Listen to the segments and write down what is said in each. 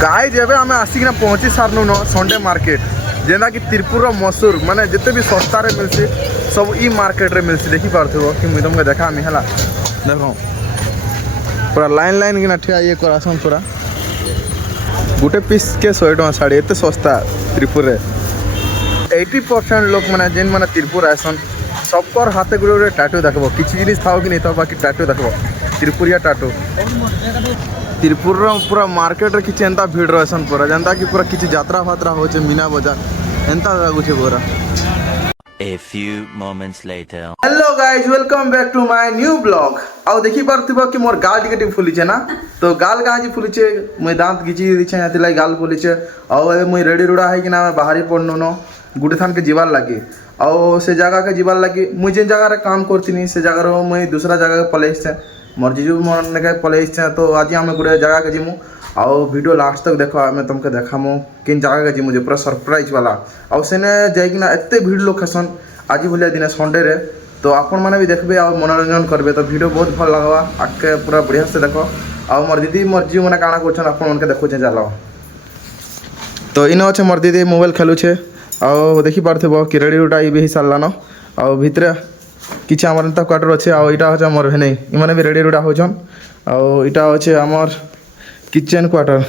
Guys एबे आम आसिकिना पहुँची सारनु न संडे मार्केट जेना कि त्रिपुर मशहूर माने जिते भी सस्तार मिलसी सब ई मार्केट रे मिलसी देखी पार्थो कि मुई तुमके देखामी है देखो पूरा लाइन लाइन किना ठिया ये करासन पूरा गोटे पीस के 100 टଙ୍କା साड़ी एत सस्ता त्रिपुर रे 80% लोक मैंने जेन मैंने त्रिपुर आसन सबकर हाथे गुड़े गुड़े टाटू देखो किसी जिनिस थाओ कि नहीं था बाकी टाटू देखो त्रिपुरिया टाटू त्रिपुर पूरा मार्केट रे किसी एंता भीड़ रहसन पूरा जनता कि पूरा किसी यात्रा फात्रा हो मीना बजार एंता लगुचे पूरा। A few moments later. Hello guys welcome back to my new blog आउ देखि पारथिबो कि मोर गाल टिके फुली छे ना तो गाल काजी फुली छे मैं दांत घिची दी छे हतिलाई गाल फुली छे आउ ए मैं रेडी रुड़ा है कि ना बाहरी पड़नो न गुटे थान के जीवार लागी आउ से जगह के जीवार लागी मुई जेन जगह रे काम करथिनी से जगह रो मैं दूसरा जगह के पलेइछ छे मोर जीजू मोर ने के पलेइछ छे तो आज हम गुटे जगह के जिमु आउ वीडियो लास्ट तक देखो आमे तुमके देखामु किन जगह के जिमु जे पूरा सरप्राइज वाला आउ सेने जाई कि ना एते भीड़ लोग खसन आज भलिया दिन संडे रे तो आपण मैंने भी देखबे और मनोरंजन करबे तो वीडियो बहुत भल लगवा आके पूरा बढ़िया से देखो और मोर दीदी मोर जी मैंने काଣା करछन आपण मन के देखो छे चलो तो इन अच्छे मोर दीदी मोबाइल खेलु छे और देखि पारथबो कि रेडी उटा ई भी सारला न और भितरे किछ हमर त क्वार्टर अछि और इटा होछ मोर हेनै इ माने भी रेडी उटा होछन और इटा होछ हमर किचन क्वार्टर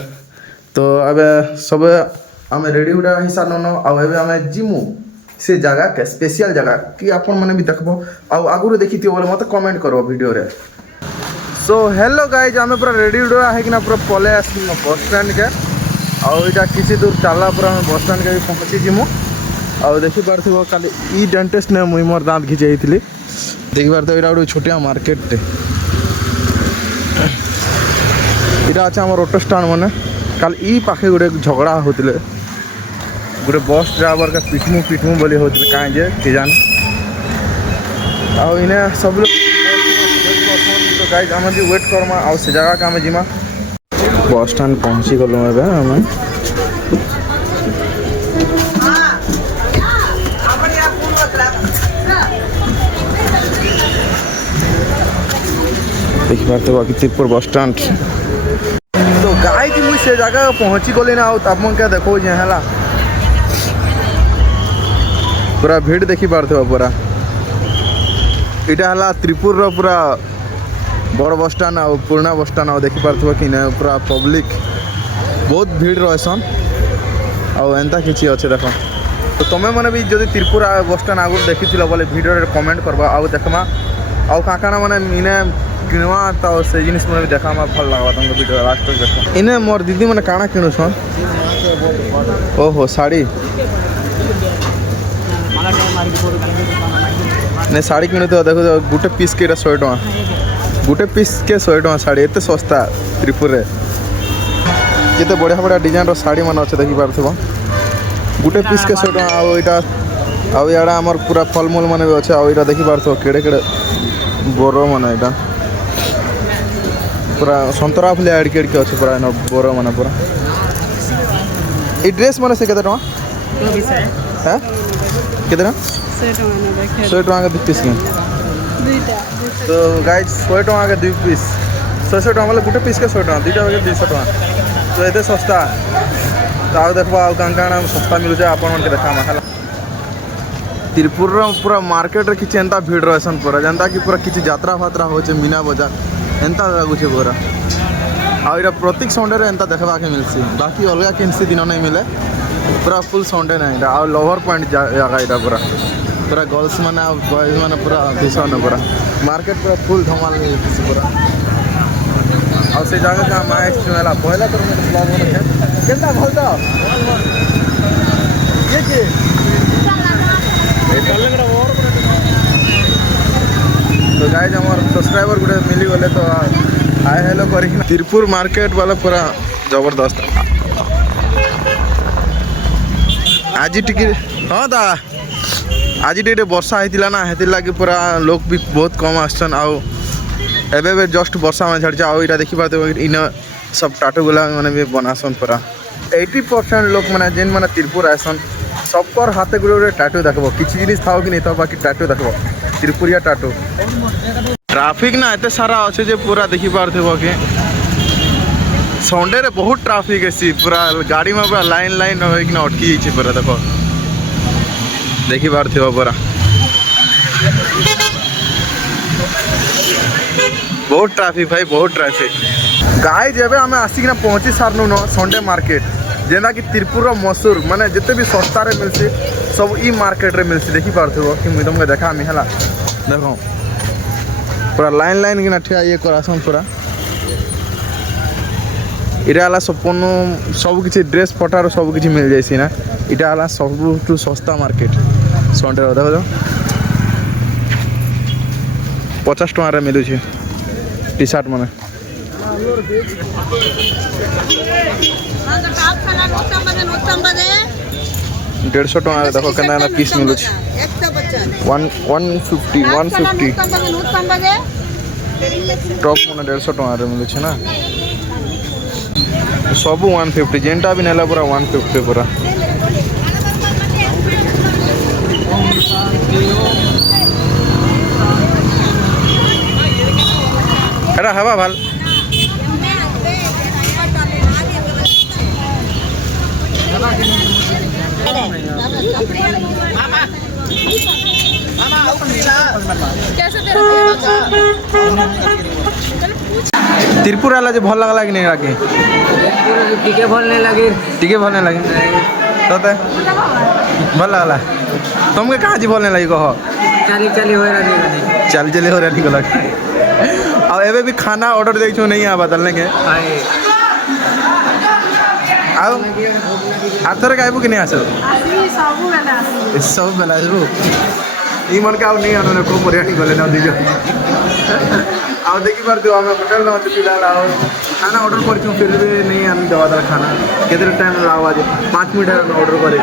तो अबे सब हमें रेडी उटा हिसाब न और एबे हमें जिमु से जगह के स्पेशल जगह कि आपण मैंने भी देखबो और आगुर देखी बोले मत कमेंट करो वीडियो रे। सो हेलो गाइज आम पूरा रेडी उड़ा है कि ना पूरा पले आस बस स्टैंड के और इटा किसी दूर चला पूरा बस स्टैंड के पहुँची जिमु और देखी पारथिबो खाली ई डेंटिस्ट ने मुई मोर दांत घिचे हितली देखि पारथो इटा गोटे छोटिया मार्केट टे इटा अच्छा हमर ऑटो स्टैंड माने खाली ई पाखे गोटे झगड़ा होतिले गोटे बस ड्राइवर का पिटमु बोली होते कहीं जे के जान इने सब लोग तो गाइज आम भी वेट करमा आउ से जगह का जिमा बस स्टैंड पहुँची गलु एवं देखी पारते बाकी त्रिपुर बस स्टैंड तो गाइज मुझे से जगह पहुँची गली ना आप क्या देखो है पूरा भीड़ देखी पारथो पूरा इटा हला त्रिपुर रो पूरा बड़ बस स्टैंड और पुराना बस स्टैंड देखी पारथो कि ना पूरा पब्लिक बहुत भीड़ रहसन और एंता किसी अच्छे देख तो तुम्हें मैंने भी जब त्रिपुर बस स्टैंड आगुरी देखी बोले वीडियो कमेंट करवा आउ देखमा आउ काकाना मैंने इने किणवा तो से जिनिस मैंने भी देखा भल लगा तुमको वीडियो लास्ट तक देख इने मोर दीदी मैंने काଣା किणुछन ओहो साड़ी नहीं साड़ी किणु तो देखो गोटे पीस के 100 टଙ୍କା गोटे पीस के 100 टଙ୍କା साड़ी एत सस्ता त्रिपुर रे केते बढ़िया बढ़िया डिजाइन रो साड़ी मान अच्छे देखी पारथबो गोटे पीस के 100 टଙ୍କା आउ इटा आउ याडा हमर पूरा फलमूल माने भी अच्छे आउ इटा देखी पारथबो केड़े केड़े बोरो माने इटा पूरा संतरा फले एड के अच्छे पूरा न बोरो माने पूरा ए ड्रेस माने से केते टଙ୍କା हां कितना 100 टଙ୍କା के 2 पीस तो गाइज 100 टଙ୍କା के 2 पीस 100 टଙ୍କା मतलब गोटे पीस के 100 टଙ୍କା दुईटा बगे 200 टଙ୍କା तो ये सस्ता तो आउ देखो आउ काଣା सस्ता मिलुचे आपण मन के देखामा हला त्रिपुर पूरा मार्केट रे किछि एंता भीड़ रहसन पूरा जनता कि पूरा किछि यात्रा फात्रा होचे मीना बाजार एंता लगुचे पूरा आ इरा प्रत्येक संडे रे एंता देखबा के मिलसी बाकी अलगा किनसी दिन नहीं मिले पूरा फुल संडे ना आ लवर पॉइंट जगह इटा पूरा पूरा गर्ल्स माने बॉयज माने पूरा भीषण पूरा मार्केट पूरा फुल धमाल पूरा और से जगह का माइक चला पहला तो मैं ब्लॉग बना केतना भल दो ये के तो गाइस हमर सब्सक्राइबर गुडे मिली गले तो हाय हेलो करी त्रिपुर मार्केट वाला पूरा जबरदस्त आज टिके हाँ दा आज टे वर्षा होता ना हेतिर लगे पूरा लोग भी बहुत कम आसन आउ एबे जस्ट वर्षा में छाड़ी आउ इटा देखी पाते इन सब टाटू गुला मैंने भी बनासन पूरा 80% लोग मैंने जेन मैंने त्रिपुर आसन सबकर हाथे गुड़े गुड़े टाटू देखो किसी जिनिस थाओ कि नहीं था बाकी टाटू देखो त्रिपुरिया टाटू ट्राफिक ना एत सारा अच्छे जे पूरा देखी पारथिबो कि संडे रे बहुत ट्रैफिक है पूरा गाड़ी में पूरा लाइन लाइन होइकिना अटकी जाइए पूरा देखो देखी पार्थिव पूरा बहुत ट्रैफिक भाई बहुत ट्रैफिक गाय जब आम आसिकिना पहुँची सारनु न संडे मार्केट जेना कि त्रिपुर मशहूर माने जिते भी सस्ता रे मिलसी सब ई मार्केट रे मिलसी देखी पार्थिव कि मुई तुमके देखामी है देखो पूरा लाइन लाइन किना ठिया ये करासन पूरा इटा है सपन सब किसी ड्रेस पटार सब किसी मिल जाए ना इटा है सब सस्ता मार्केट संडे देखो 50 टकर मिलूँ टी सार्ट मैंने 150 टकर देखो के पीस मिलूँ 150 टॉप मैंने 150 टकर मिलूँ ना सब 150 जेनटा भी नेला पूरा 150 पूरा एटा हवा ভাল त्रिपुरा वाला जो भल लगला कि नहीं आगे टिके भलने लगे तो भल लगला तुमके कहाँ जी भलने लगी कह चली हो रही गला अब एबे भी खाना ऑर्डर दे नहीं आ बदलने के आथर गायबू कि नहीं आसो सब बेला आसबू ई मन के नहीं आने को परियाटी गले ना दिजो आ देखी पार आम होटेल ना पिला खाना ऑर्डर कर फिर भी नहीं आने देवा तार खाना केते टाइम लाग आज 5 मिनट ऑर्डर करे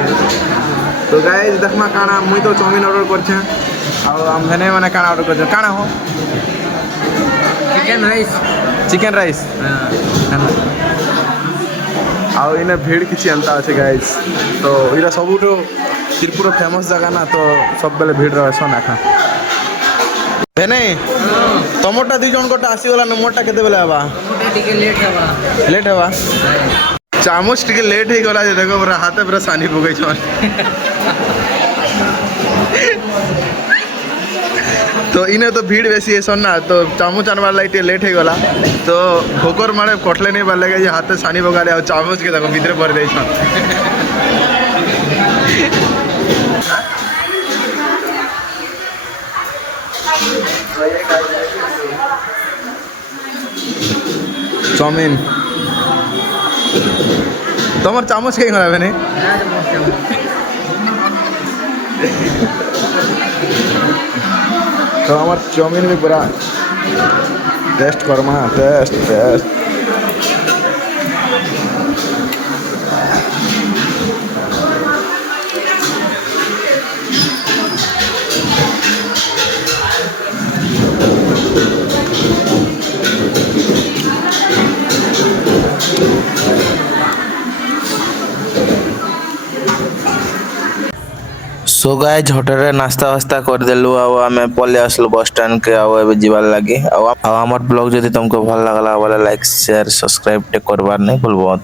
तो गाइस देखमा खाना मुई तो चाउमीन ऑर्डर करछे आ मैंने माने खाना ऑर्डर करछे खाना हो चिकन राइस आउ इने भीड़ किसी एंता अच्छे गाइस तो इरा सब त्रिपुरा फेमस जगह ना तो सब बेले भीड़ रहे ना भेने टमाटा दी जन गोटा आसीगला मोटा केते बेले हवा लेट हवा चामच टिके लेट ही गला देखो पूरा हाथ पूरा सानी पकई छन तो इने तो भीड़ बेसी है ना तो चामच आनबार लाइट लेट हो गला तो भोकर मारे कटले नहीं पारे ये हाथ सानी पकाले और चामच के देखो भितर भर दे चाउमीन तुम्हार चामच कहीं खराब है नहीं तो हमार चाउमीन भी पूरा टेस्ट करमा टेस्ट सो गाइज होटल रे नास्ता वास्ता कर देलु आमे पले आसलु बस स्टैंड के एबे जीवार लागी हमर ब्लॉग जदि तुमको भल लागला वाला लाइक शेयर सब्सक्राइब करबार नहीं भूलबो।